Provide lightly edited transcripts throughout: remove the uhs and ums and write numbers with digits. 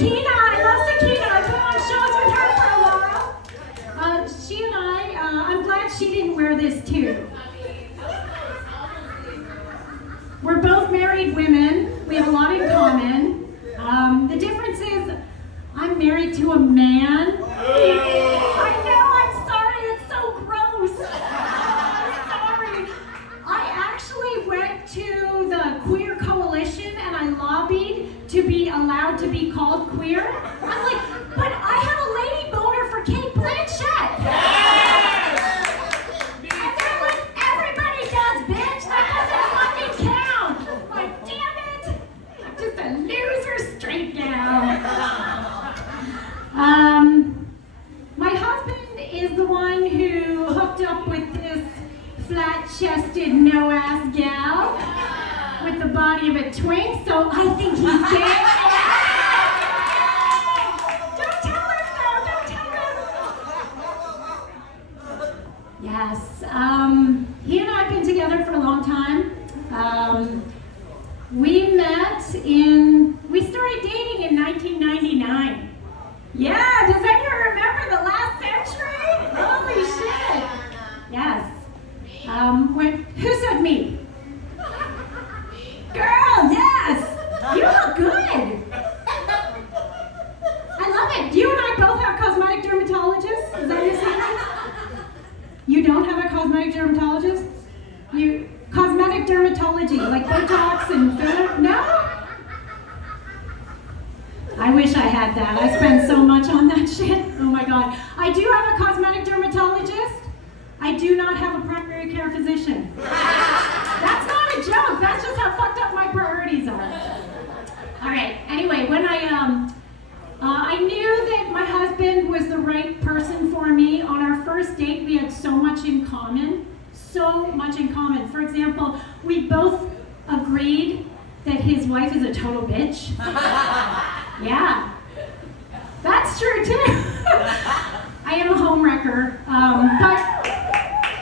Sakina. I love Sakina. I've been on shows with her for a while. She and I'm glad she didn't wear this too. We're both married women. We have a lot in common. The difference is I'm married to a man. I know, I'm sorry, it's so gross. I'm sorry. I actually went to the Queer Coalition and I lobbied to be allowed to be called queer. I'm like, but I have a lady boner for Kate Blanchett. And they're like, everybody does, bitch. That doesn't fucking count. I'm like, damn it. I'm just a loser straight now. My husband is the one who hooked up with this flat-chested, no-ass gal with the body of a twink, so I think he's gay. Don't tell him, though, don't tell him. Yes, he and I have been together for a long time. We started dating in 1999. Yeah, does anyone remember the last century? Holy shit. Yes. Who said me? Girl, yes. You look good. I love it. You and I both have cosmetic dermatologists. Is that what you're saying? You don't have a cosmetic dermatologist? Cosmetic dermatology, like Botox and filler? No? I wish I had that. I spend so much on that shit. Oh my God. I do have a cosmetic dermatologist. I do not have a primary care physician. That's not a joke. That's just how fucked up my priorities are. All right. Anyway, when I knew that my husband was the right person for me. On our first date, we had so much in common. So much in common. For example, we both agreed that his wife is a total bitch. Yeah, that's true too. I am a homewrecker, but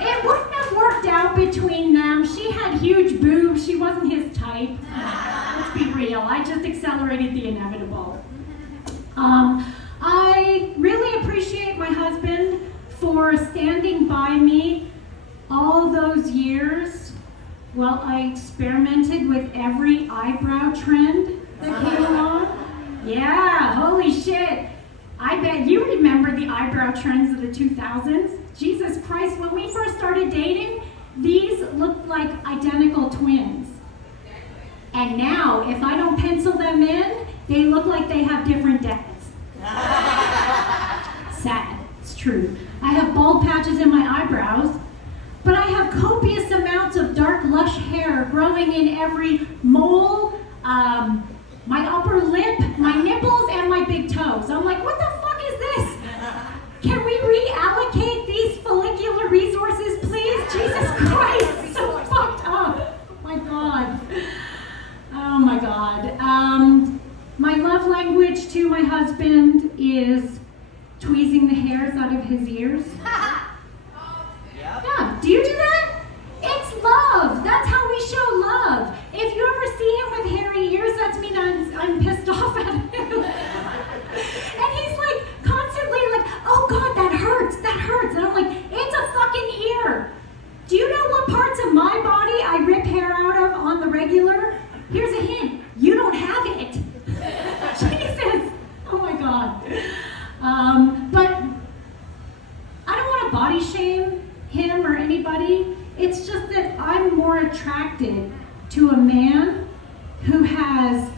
it wouldn't have worked out between them. She had huge boobs. She wasn't his type. Let's be real. I just accelerated the inevitable. I really appreciate my husband for standing by me all those years while I experimented with every eyebrow trend that came along. Yeah, holy shit. I bet you remember the eyebrow trends of the 2000s. Jesus Christ, when we first started dating, these looked like identical twins. And now, if I don't pencil them in, they look like they have different dads. Sad, it's true. I have bald patches in my eyebrows, but I have copious amounts of dark, lush hair growing in every mole, my upper lip, my nipples, and my big toes. I'm like, what the fuck is this? Can we reallocate these follicular resources, please? Jesus Christ, it's so fucked up. My God. Oh my God. My love language to my husband is tweezing the hairs out of his ears. Yeah, do you do that? It's love. That's how we show love. If you ever see him with hairy ears, that means I'm pissed off at him. And he's like constantly like, oh God, that hurts. And I'm like, it's a fucking ear. Do you know what parts of my body I rip hair out of on the regular? Here's a hint. You don't have it. Jesus. Oh my God. But I don't want to body shame him or anybody. It's just that I'm more attracted to a man who has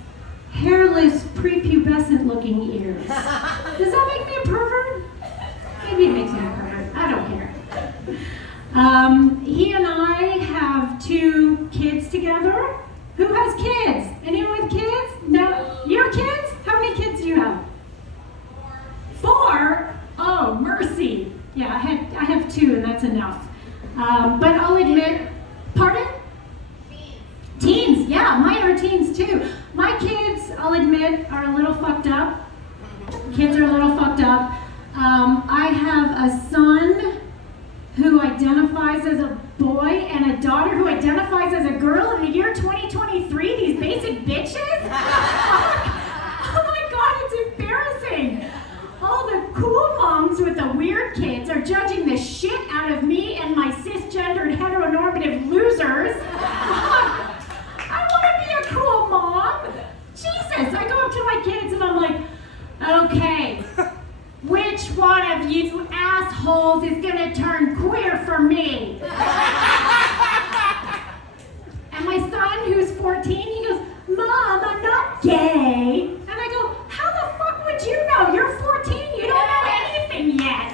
hairless, prepubescent looking ears. Does that make me a pervert? Maybe it makes me a pervert. I don't care. He and I have 2 kids together. Who has kids? Anyone with kids? No? You have kids? How many kids do you have? 4? Oh, mercy. Yeah, I have 2 and that's enough. But I'll admit, pardon? Teens, yeah, mine are teens too. My kids, I'll admit, are a little fucked up. Kids are a little fucked up. I have a son who identifies as a boy and a daughter who identifies as a girl in the year 2023, these basic bitches? Oh my God, it's assholes is gonna turn queer for me. And my son, who's 14, he goes, Mom, I'm not gay. And I go, how the fuck would you know? You're 14, you don't know anything yet.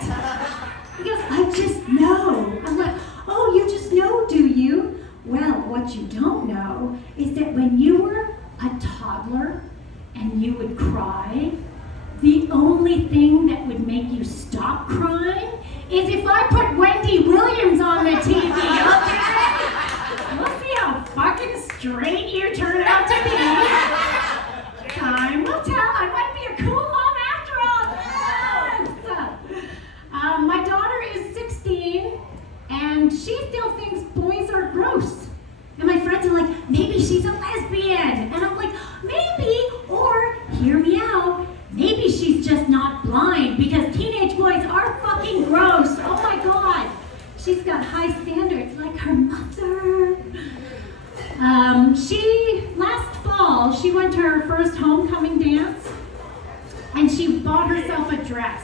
He goes, I just know. I'm like, oh, you just know, do you? Well, what you don't know is that when you were a toddler and you would cry, the only thing that would make you stop crying is if I put Wendy Williams on the TV, okay? We'll see how fucking straight you turn out to be. Time will tell. I might be a cool mom after all. Yes. My daughter is 16, and she still thinks boys are gross. And my friends are like, maybe she's a lesbian. And I'm like, maybe, or hear me out, maybe she's just not blind because teenage boys are fucking gross. Oh my God. She's got high standards like her mother. Last fall, she went to her first homecoming dance and she bought herself a dress.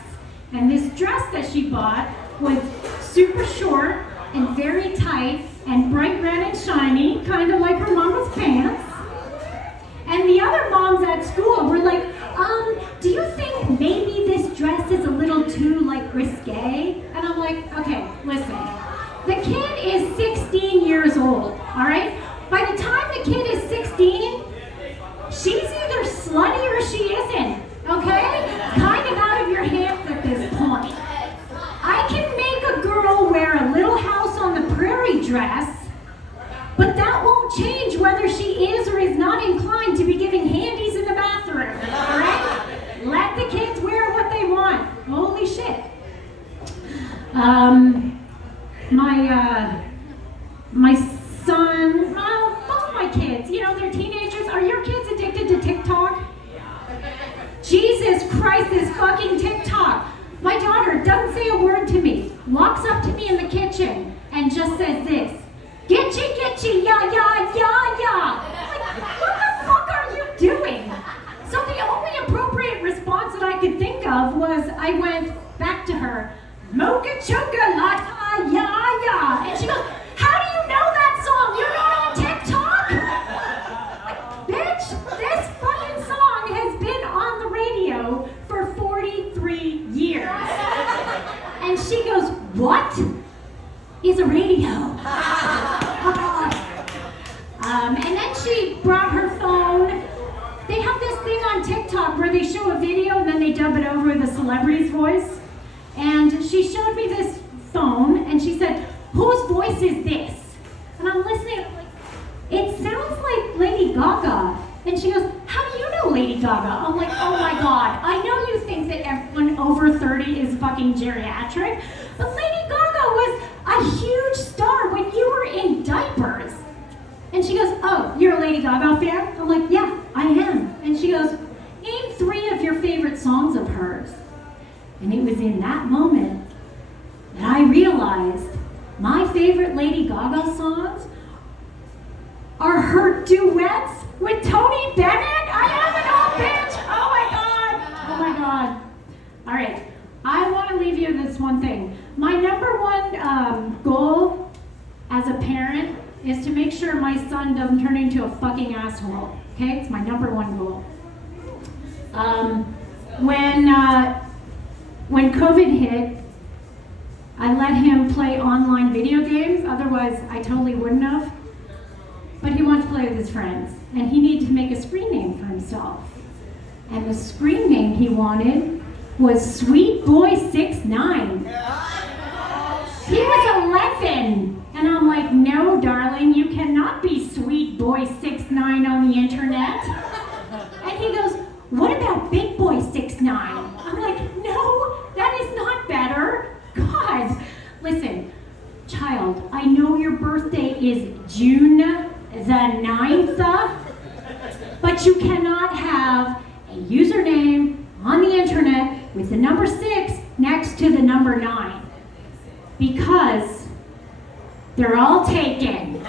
And this dress that she bought was super short and very tight and bright red and shiny, kind of like her mama's pants. And the other moms at school were like, do you think maybe this dress is a little too, like, risque? And I'm like, okay, listen. The kid is 16 years old, all right? By the time the kid is 16, she's either slutty or she isn't, okay? Kind of out of your hands at this point. I can make a girl wear a Little House on the Prairie dress, but that won't change whether she is or is not inclined to be giving handies in the bathroom, all right? Let the kids wear what they want. Holy shit. My son, both my kids, you know, they're teenagers. Are your kids addicted to TikTok? Jesus Christ, this fucking TikTok. My daughter doesn't say a word to me, walks up to me in the kitchen and just says this, Getcha, ya, ya, ya, ya. Like, what the fuck are you doing? So the only appropriate response that I could think of was I went back to her, Mocha Chocolata, ya, ya. And she goes, how do you know that song? You're not on TikTok? Like, bitch, this fucking song has been on the radio for 43 years. And she goes, what is a radio? And then she brought her phone. They have this thing on TikTok where they show a video and then they dub it over with a celebrity's voice. And she showed me this phone and she said, whose voice is this? And I'm listening, I'm like, it sounds like Lady Gaga. And she goes, how do you know Lady Gaga? I'm like, oh my God, I know you think that everyone over 30 is fucking geriatric, but Lady Gaga was a huge star when you were in diapers. And she goes, oh, you're a Lady Gaga fan? I'm like, yeah, I am. And she goes, name 3 of your favorite songs of hers. And it was in that moment that I realized my favorite Lady Gaga songs are her duets with Tony Bennett. I have it all, bitch. Oh my God. Oh my God. All right. I want to leave you with this one thing. My number one goal as a parent is to make sure my son doesn't turn into a fucking asshole. Okay? It's my number one goal. When COVID hit, I let him play online video games. Otherwise, I totally wouldn't have. But he wants to play with his friends. And he needed to make a screen name for himself. And the screen name he wanted was Sweet Boy 69. He was 11. And I'm like, no, darling, you cannot be Sweet Boy 69 on the internet. And he goes, what about Big Boy 69? I'm like, no, that is not better. God, listen, child, I know your birthday is June the 9th, but you cannot have a username on the internet with the number 6 next to the number 9 because they're all taken.